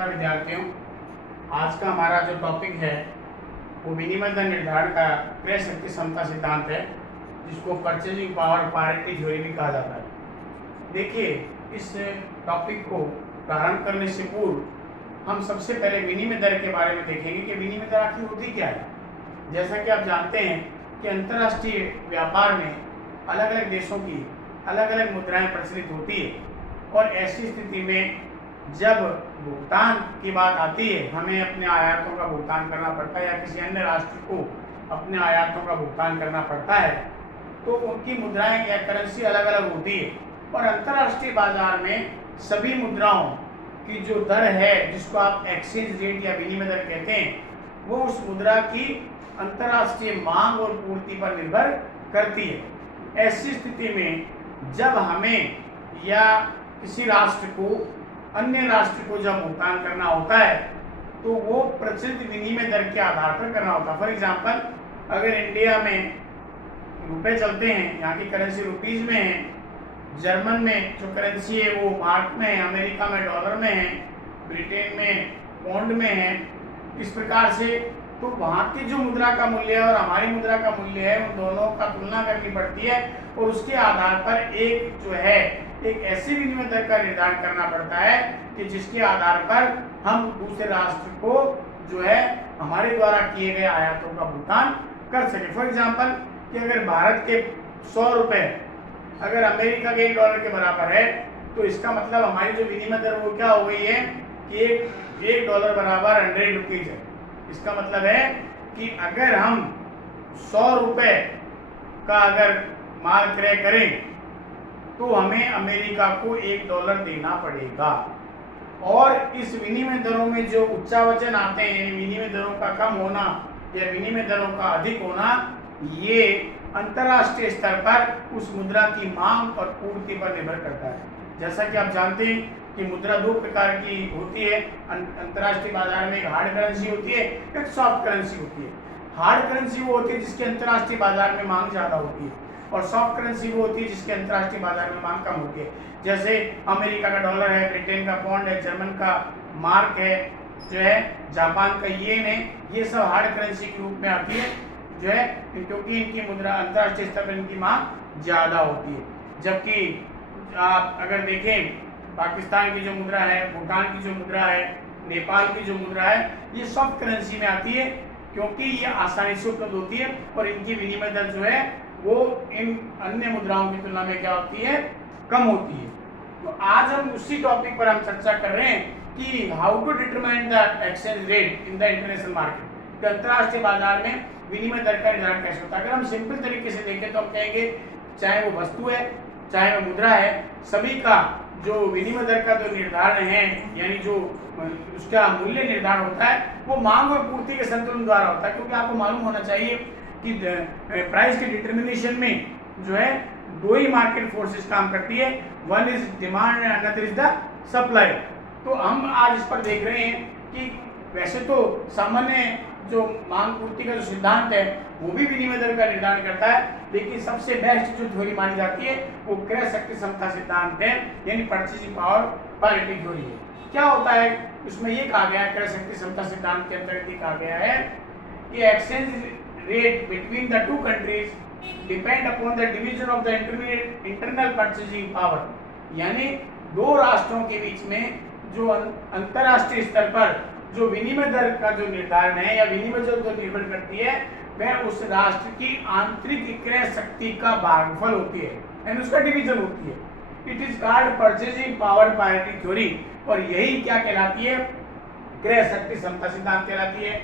नमस्कार विद्यार्थियों। आज का हमारा जो टॉपिक है वो विनिमय दर निर्धारण का क्रय शक्ति समता सिद्धांत है, जिसको परचेजिंग पावर पैरिटी थ्योरी भी कहा जाता है। देखिए, इस टॉपिक को प्रारंभ करने से पूर्व हम सबसे पहले विनिमय दर के बारे में देखेंगे कि विनिमय दर आखिर होती क्या है। जैसा कि आप जानते हैं कि अंतर्राष्ट्रीय व्यापार में अलग अलग देशों की अलग अलग मुद्राएं प्रचलित होती है, और ऐसी स्थिति में जब भुगतान की बात आती है, हमें अपने आयातों का भुगतान करना पड़ता है या किसी अन्य राष्ट्र को अपने आयातों का भुगतान करना पड़ता है, तो उनकी मुद्राएं या करेंसी अलग अलग होती है। और अंतर्राष्ट्रीय बाजार में सभी मुद्राओं की जो दर है, जिसको आप एक्सचेंज रेट या विनिमय दर कहते हैं, वो उस मुद्रा की अंतर्राष्ट्रीय मांग और पूर्ति पर निर्भर करती है। ऐसी स्थिति में जब हमें या किसी राष्ट्र को अन्य राष्ट्र को जब भुगतान करना होता है, तो वो प्रचलित विनिमय दर के आधार पर करना होता है। फॉर एग्जांपल, अगर इंडिया में रुपए चलते हैं, यहाँ की करेंसी रुपीज में है, जर्मन में जो करेंसी है वो मार्क में है, अमेरिका में डॉलर में है, ब्रिटेन में पौंड में है, इस प्रकार से तो वहाँ की जो मुद्रा का मूल्य है और हमारी मुद्रा का मूल्य है, उन दोनों का तुलना करनी पड़ती है, और उसके आधार पर एक ऐसी विनिमय दर का निर्धारण करना पड़ता है कि जिसके आधार पर हम दूसरे राष्ट्र को जो है हमारे द्वारा किए गए आयातों का भुगतान कर सके। फॉर एग्जांपल, कि अगर भारत के 100 रुपए अगर अमेरिका के $1 के बराबर है, तो इसका मतलब हमारी जो विनिमय दर वो क्या हो गई है कि $1 बराबर 100 रुपीज है। इसका मतलब है कि अगर हम 100 रुपए का अगर माल क्रय करें, तो हमें अमेरिका को $1 देना पड़ेगा। और इस विनिमय दरों में जो उच्चावचन आते हैं, विनिमय दरों का कम होना या विनिमय दरों का अधिक होना, ये अंतर्राष्ट्रीय स्तर पर उस मुद्रा की मांग और पूर्ति पर निर्भर करता है। जैसा कि आप जानते हैं कि मुद्रा दो प्रकार की होती है अंतर्राष्ट्रीय बाजार में। एक हार्ड करेंसी होती है, एक सॉफ्ट करेंसी होती है। हार्ड करेंसी वो होती है जिसकी अंतर्राष्ट्रीय बाजार में मांग ज़्यादा होती है, और सॉफ्ट करेंसी वो होती है जिसके अंतर्राष्ट्रीय बाजार में मांग कम होती है। जैसे अमेरिका का डॉलर है, ब्रिटेन का पौंड है, जर्मन का मार्क है, जो है जापान का येन है, ये सब हार्ड करेंसी के रूप में आती है, जो है क्योंकि इनकी मुद्रा अंतर्राष्ट्रीय स्तर पर इनकी मांग ज़्यादा होती है। जबकि आप अगर देखें, पाकिस्तान की जो मुद्रा है, भूटान की जो मुद्रा है, नेपाल की जो मुद्रा है, ये सॉफ्ट करेंसी में आती है, क्योंकि ये आसानी से उपलब्ध होती है और इनकी विनिमय दर जो है वो इन अन्य मुद्राओं की तुलना में क्या होती है, कम होती है। तो आज हम उसी टॉपिक पर हम चर्चा कर रहे हैं कि how to determine the exchange rate in the international market. अंतर्राष्ट्रीय बाजार में विनिमय दर का निर्धारण कैसे होता है। अगर हम सिंपल तरीके से देखें तो हम कहेंगे, चाहे वो वस्तु है चाहे वो मुद्रा है, सभी का जो विनिमय दर का जो निर्धारण है, यानी जो उसका मूल्य निर्धारण होता है, वो मांग और पूर्ति के संतुलन द्वारा होता है। क्योंकि आपको मालूम होना चाहिए कि प्राइस के डिटर्मिनेशन में जो है दो ही मार्केट फोर्सेस काम करती है, one is demand and another is the supply. तो हम आज इस पर देख रहे हैं कि वैसे तो सामान्य जो मांग पूर्ति का जो सिद्धांत है वो भी विनिमय दर का निर्धारण करता है, लेकिन सबसे बेस्ट जो थ्योरी मानी जाती है वो क्रय शक्ति समता सिद्धांत है, यानी परचेजिंग पावर पैरिटी थ्योरी है। क्या होता है उसमें ये कहा गया है, क्रय शक्ति समता सिद्धांत के अंतर्गत ये कहा गया है कि exchange rate between the two countries depend upon the division of the internal purchasing power. यानी दो राष्ट्रों के बीच में जो अंतर्राष्ट्रीय स्तर पर जो विनिमय दर का जो निर्धारण है या विनिमय दर जो निर्भर करती है, वह उस राष्ट्र की आंतरिक क्रय शक्ति का भागफल होती है, यानी उसका डिवीजन होती है। It is called purchasing power parity theory, और यही क्या कहलाती है, क्रय शक्ति समता सिद्धांत कहलाती है।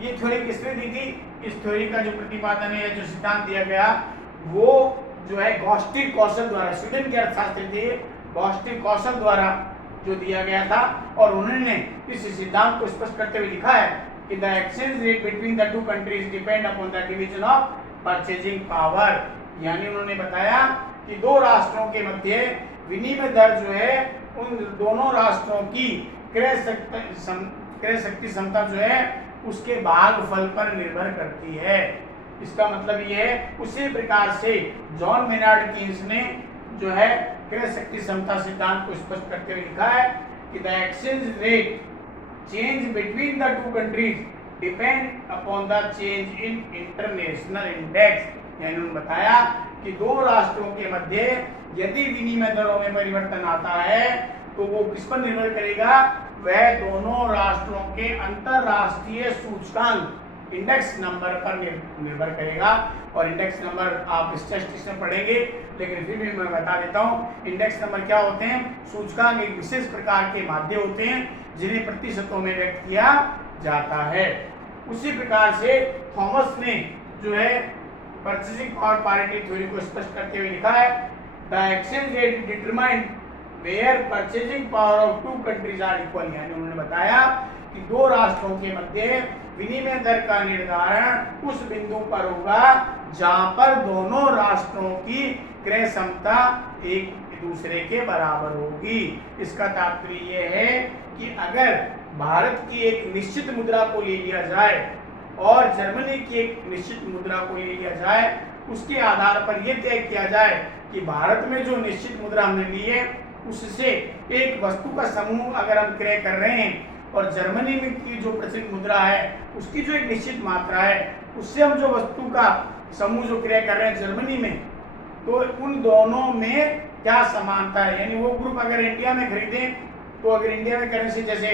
ये थ्योरी किसने दी थी? इस थ्योरी का जो प्रतिपादन है, जो सिद्धांत दिया गया, वो जो है गॉस्टिक कौशल द्वारा, स्वीडन के अर्थशास्त्री थे गॉस्टिक कौशल द्वारा जो दिया गया था, और उन्होंने इस सिद्धांत को स्पष्ट करते हुए लिखा है कि the exchange rate between the two countries depend upon the division of purchasing power. यानी उन्होंने बताया कि दो राष्ट्रों के मध्य विनिमय दर जो है उन दोनों राष्ट्रों की क्रय शक्ति क्षमता जो है उसके भागफल पर निर्भर करती है। इसका मतलब ये है, उसी प्रकार से जॉन मेनार्ड कीन्स ने जो है क्रय शक्ति समता सिद्धांत को स्पष्ट करते हुए लिखा है कि the exchange rate change between the two countries depend upon the change in international index। यानी उन्होंने बताया कि दो राष्ट्रों के मध्य यदि विनिमय दरों में परिवर्तन आता है तो वो किस पर निर्भर करेगा, वह दोनों राष्ट्रों के अंतरराष्ट्रीय सूचकांक इंडेक्स नंबर पर निर्भर करेगा। और इंडेक्स नंबर आप स्टैटिस्टिक्स में पढ़ेंगे, लेकिन फिर भी मैं बता देता हूँ इंडेक्स नंबर क्या होते हैं। सूचकांक एक विशेष प्रकार के माध्य होते हैं जिन्हें प्रतिशतों में व्यक्त किया जाता है। उसी प्रकार से थॉमस ने जो है परचेजिंग पावर पैरिटी थ्योरी को स्पष्ट करते हुए लिखा है, the exchange rate determined where purchasing power of two countries are equal. यानी उन्होंने बताया कि दो राष्ट्रों के मध्य विनिमय दर का निर्धारण उस बिंदु पर होगा जहां पर दोनों राष्ट्रों की क्रय क्षमता एक दूसरे के बराबर होगी। इसका तात्पर्य यह है कि अगर भारत की एक निश्चित मुद्रा को ले लिया जाए और जर्मनी की एक निश्चित मुद्रा को ले लिया जाए, उसके आधार पर यह तय किया जाए कि भारत में जो निश्चित मुद्रा हमने ली है उससे एक वस्तु का समूह अगर हम क्रय कर रहे हैं और जर्मनी में की जो प्रचलित मुद्रा है उसकी जो एक निश्चित मात्रा है उससे हम जो वस्तु का समूह जो क्रय कर रहे हैं जर्मनी में, तो उन दोनों में क्या समानता है। यानी वो ग्रुप अगर इंडिया में खरीदें तो अगर इंडिया में करेंसी जैसे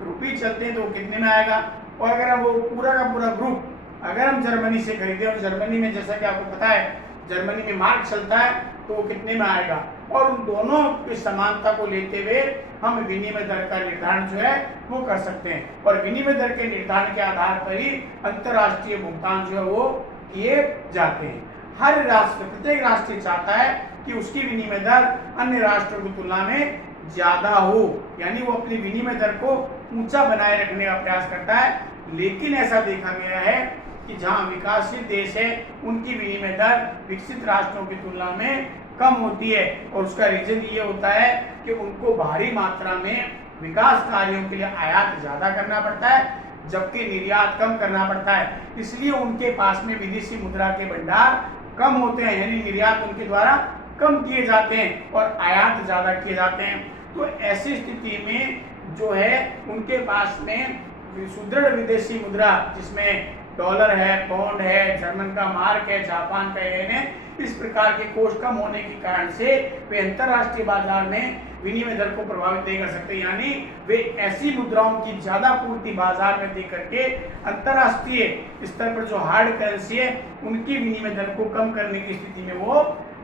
रुपी चलते हैं तो वो कितने में आएगा, और अगर हम वो पूरा का पूरा ग्रुप अगर हम जर्मनी से खरीदें और जर्मनी में जैसा कि आपको पता है जर्मनी में मार्क चलता है तो वो कितने में आएगा। और उन दोनों की समानता को लेते हुए हम विनिमय दर का निर्धारण जो है वो कर सकते हैं, और विनिमय दर के निर्धारण के आधार पर ही अंतर्राष्ट्रीय भुगतान जो है वो किए जाते हैं। हर राष्ट्र प्रत्येक राष्ट्र चाहता है कि उसकी विनिमय दर अन्य राष्ट्रों की तुलना में ज्यादा हो, यानी वो अपनी विनिमय दर को ऊंचा बनाए रखने का प्रयास करता है। लेकिन ऐसा देखा गया है कि जहां विकासशील देश है उनकी विनिमय दर विकसित राष्ट्रों की तुलना में कम होती है, और उसका रीजन ये होता है कि उनको भारी मात्रा में विकास कार्यों के लिए आयात ज्यादा करना पड़ता है जबकि निर्यात कम करना पड़ता है। इसलिए उनके पास में विदेशी मुद्रा के भंडार कम होते हैं, यानी निर्यात उनके द्वारा कम किए जाते हैं और आयात ज्यादा किए जाते हैं। तो ऐसी स्थिति में जो है उनके पास में सुदृढ़ विदेशी मुद्रा जिसमें डॉलर है, पाउंड है, जर्मन का मार्क है, जापान का येन है, इस प्रकार के कोष कम होने के कारण से वे अंतरराष्ट्रीय बाजार में विनिमय दर को प्रभावित नहीं कर सकते। यानी वे ऐसी मुद्राओं की ज्यादा पूर्ति बाजार में दे करके अंतरराष्ट्रीय स्तर पर जो हार्ड करेंसी है उनकी विनिमय दर को कम करने की स्थिति में वो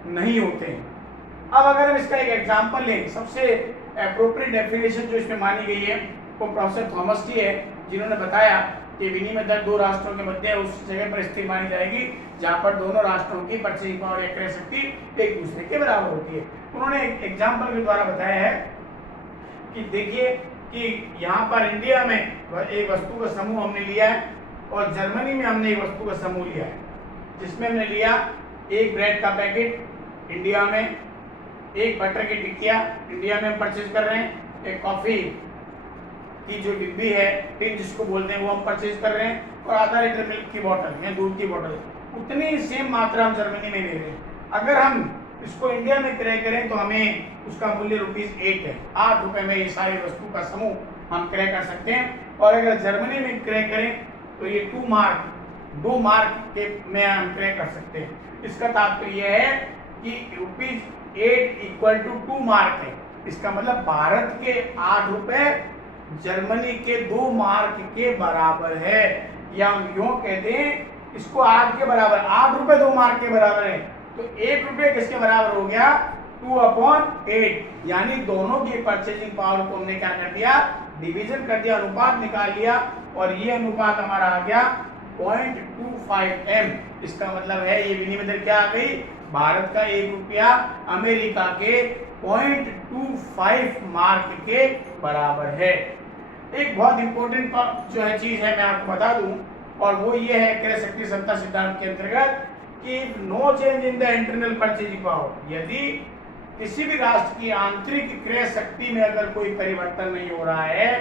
नहीं होते हैं। अब अगर हम इसका एक एग्जाम्पल लें, सबसे एप्रोप्रिएट डेफिनेशन जो इसमें मानी गई है वो प्रोफेसर थॉमस की है, जिन्होंने बताया कि विनिमय दर दो राष्ट्रों के मध्य उस जगह पर स्थिर मानी जाएगी जहां पर दोनों राष्ट्रों की परचेजिंग पावर या क्रय शक्ति एक दूसरे के बराबर होती है। उन्होंने एक एग्जाम्पल के द्वारा बताया है कि देखिए कि यहाँ पर इंडिया में एक वस्तु का समूह हमने लिया है और जर्मनी में हमने एक वस्तु का समूह लिया है, जिसमें हमने लिया एक ब्रेड का पैकेट इंडिया में, एक बटर की टिक्किया इंडिया में हम परचेज कर रहे हैं, एक कॉफी की जो डिब्बी है टिन जिसको बोलते हैं वो हम परचेज कर रहे हैं, और आधा लीटर मिल्क की बोतल या दूध की बोतल उतनी सेम मात्रा हम जर्मनी में ले रहे हैं। अगर हम इसको इंडिया में क्रय करें तो हमें उसका मूल्य ₹8 है। 8 रुपए में ये सारी वस्तु का समूह हम क्रय कर सकते हैं, और अगर जर्मनी में क्रय करें तो ये 2 मार्क के में हम क्रय कर सकते हैं। इसका तात्पर्य यह है कि ₹8 = 2 मार्क है। इसका मतलब भारत के 8 रुपए जर्मनी के 2 मार्क के बराबर है, या हम यूं कहते हैं इसको 8 के बराबर, 8 रुपए 2 मार्क के बराबर है, तो 1 रुपये किसके बराबर हो गया 2/8। यानी दोनों की परचेजिंग पावर को हमने क्या कर दिया, डिवीजन कर दिया, अनुपात निकाल लिया, और ये अनुपात हमारा आ गया 0.25m। इसका मतलब है ये विनिमय दर क्या आ गई, भारत का 1 रुपया अमेरिका के 0.25 मार्क के बराबर है। एक बहुत इंपॉर्टेंट जो है चीज है मैं आपको बता दूं, और वो ये है क्रय शक्ति समता सिद्धांत के अंतर्गत कि no change in the internal purchasing power, यदि किसी भी राष्ट्र की आंतरिक क्रय शक्ति में अगर कोई परिवर्तन नहीं हो रहा है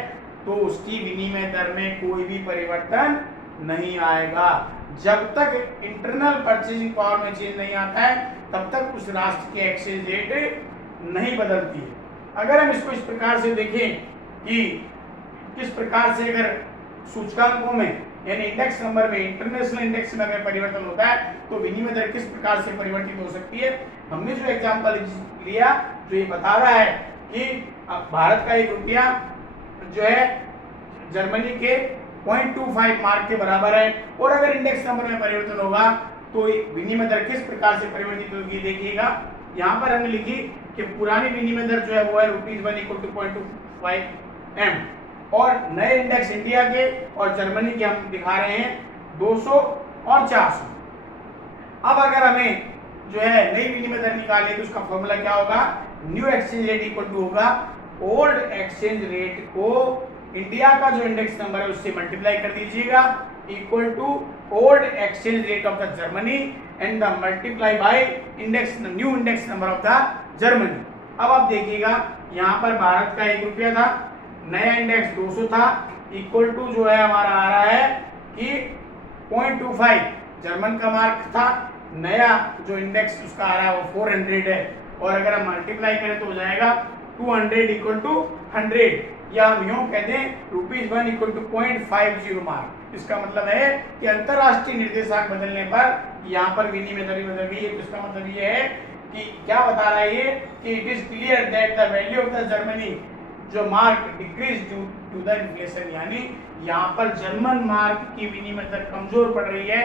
तो उसकी विनिमय दर में कोई भी परिवर्तन नहीं आएगा। जब तक इंटरनल परचेजिंग पावर में चेंज नहीं आता है तब तक उस राष्ट्र की एक्सचेंज रेट नहीं बदलती है। अगर हम इसको इस प्रकार से देखें कि किस प्रकार से अगर सूचकांकों में यानी इंडेक्स नंबर में, इंटरनेशनल इंडेक्स में अगर परिवर्तन होता है तो विनिमय दर किस प्रकार से परिवर्तित हो सकती है। हमने जो एग्जांपल लिया जो ये बता रहा है कि भारत का 1 रुपया जो है जर्मनी के 0.25 मार्क के बराबर है, और अगर इंडेक्स नंबर में परिवर्तन होगा तो विनिमय दर किस प्रकार से परिवर्तित होगी। देखिएगा यहाँ पर हमने लिखी कि पुरानी विनिमय दर जो है वो है ₹1 = 0.25 M, और नए इंडेक्स इंडिया के और जर्मनी के हम दिखा रहे हैं 200 और 400। अब अगर हमें जो है नई विनिमय दर निकालनी तो उसका फॉर्मूला क्या होगा, new exchange rate equal to होगा ओल्ड एक्सचेंज रेट को इंडिया का जो इंडेक्स नंबर है उससे मल्टीप्लाई कर दीजिएगा equal to old exchange rate of the Germany and the multiply by index new index number of the Germany. अब आप देखिएगा यहाँ पर भारत का 1 रुपया था, नया इंडेक्स 200 था, इक्वल टू जो है हमारा आ रहा है कि 0.25 जर्मन का मार्क था, नया जो इंडेक्स उसका आ रहा है वो 400 है, और अगर हम मल्टीप्लाई करें तो हो जाएगा 200 इक्वल टू 100, या हम यूं कहते हैं ₹1 इक्वल टू 0.50 मार्क। इसका मतलब है कि अंतरराष्ट्रीय निर्देशांक बदलने पर यहाँ पर विनिमय दर बदल गई है। तो इसका मतलब ये है कि क्या बता रहा है ये कि it is clear that the value of the Germany जो mark decrease due to the inflation, यानी यहाँ पर जर्मन मार्क की विनिमय दर कमजोर पड़ रही है,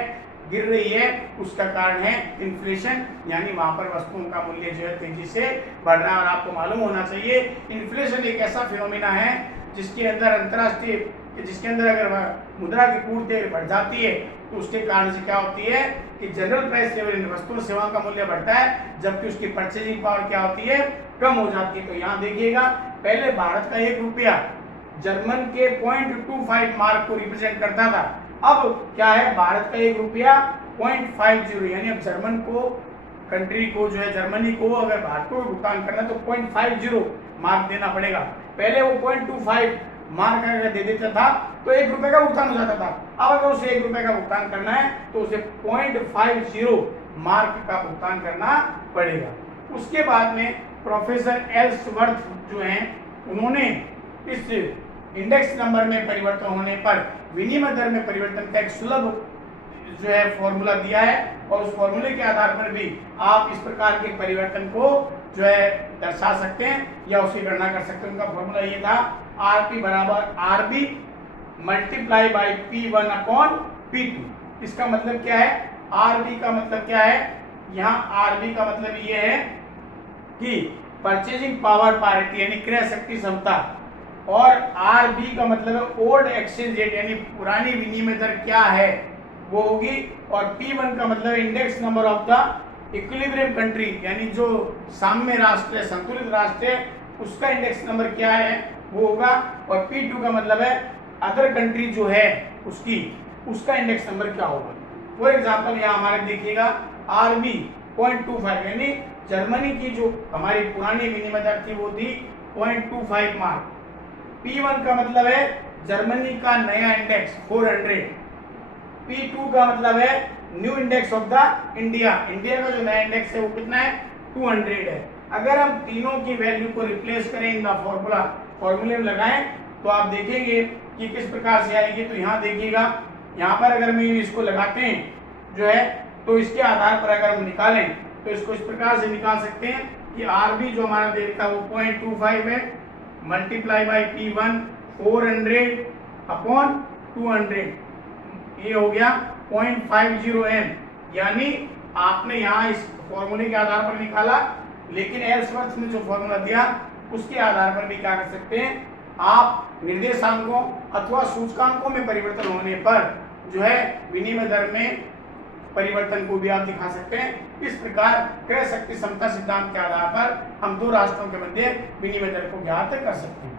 गिर रही है, उसका कारण है इन्फ्लेशन, यानी वहां पर वस्तुओं का मूल्य जो है तेजी से बढ़ रहा है। और आपको मालूम होना चाहिए इन्फ्लेशन एक ऐसा फिनोमिना है जिसके अंदर अगर मुद्रा की पूर्ति बढ़ जाती है तो उसके कारण से क्या होती है कि जनरल प्राइस लेवल वस्तु सेवा का मूल्य बढ़ता है, जबकि उसकी परचेजिंग पावर क्या होती है, कम हो जाती है। तो यहाँ देखिएगा पहले भारत का 1 रुपया जर्मन के 0.25 मार्क को रिप्रेजेंट करता था, अब क्या है भारत का 1 रुपया 0.50, यानी अब जर्मन को कंट्री को जो है जर्मनी को अगर भारत को भुगतान करना है तो 0.50 मार्क देना पड़ेगा। पहले वो 0.25 मार्क अगर दे देता था तो 1 रुपए का भुगतान हो जाता था, अब अगर उसे 1 रुपए का भुगतान करना है तो उसे 0.50 मार्क का भुगतान करना पड़ेगा। उसके बाद में प्रोफेसर एल्सवर्थ जो हैं उन्होंने इस इंडेक्स नंबर में परिवर्तन होने पर विनिमय दर में परिवर्तन का एक सुलभ जो है फॉर्मूला दिया है, और उस फॉर्मूले के आधार पर भी आप इस प्रकार के परिवर्तन को जो है दर्शा सकते हैं या उसकी गणना कर सकते हैं। उनका फॉर्मूला ये था RP बराबर RB multiply by P1 upon P2। इसका मतलब क्या है, RB का मतलब क्या है, यहाँ RB का मतलब ये है कि परचेजिंग पावर पारिटी यानी क्रय शक्ति क्षमता, और RB का मतलब है ओल्ड एक्सचेंज रेट यानी पुरानी विनिमय दर क्या है वो होगी, और P1 का मतलब है index number of the equilibrium country यानी जो साम्य राष्ट्र है, संतुलित राष्ट्र है, उसका इंडेक्स नंबर क्या है वो होगा, और P2 का मतलब है अदर कंट्री जो है उसका इंडेक्स नंबर क्या होगा। फॉर एग्जाम्पल यहाँ हमारे देखिएगा RB 0.25 यानी जर्मनी की जो हमारी पुरानी विनिमय दर थी वो थी 0.25 मार्क। P1 का मतलब है जर्मनी का नया इंडेक्स 400, P2 का मतलब है new index of the India का जो नया इंडेक्स है वो कितना है 200 है। अगर हम तीनों की वैल्यू को रिप्लेस करें इन द फॉर्मूले में लगाएं तो आप देखेंगे कि किस प्रकार से आएगी। तो यहाँ देखिएगा यहाँ पर अगर हम इसको लगाते हैं जो है तो इसके आधार पर अगर हम निकालें तो इसको इस प्रकार से निकाल सकते हैं कि RB जो हमारा दे रखा है वो 0.25 है मल्टीप्लाई बाई P1 400 अपॉन 200, ये हो गया 0.50 M, यानी आपने यहाँ इस फॉर्मूले के आधार पर निकाला, लेकिन एल्सवर्थ ने जो फॉर्मूला दिया उसके आधार पर भी क्या कर सकते हैं, आप निर्देशांकों अथवा सूचकांकों में परिवर्तन होने पर जो है विनिमय दर में परिवर्तन को भी आप दिखा सकते हैं। इस प्रकार क्रय शक्ति समता सिद्धांत के आधार पर हम दो राष्ट्रों के मध्य विनिमय दर को ज्ञात कर सकते हैं।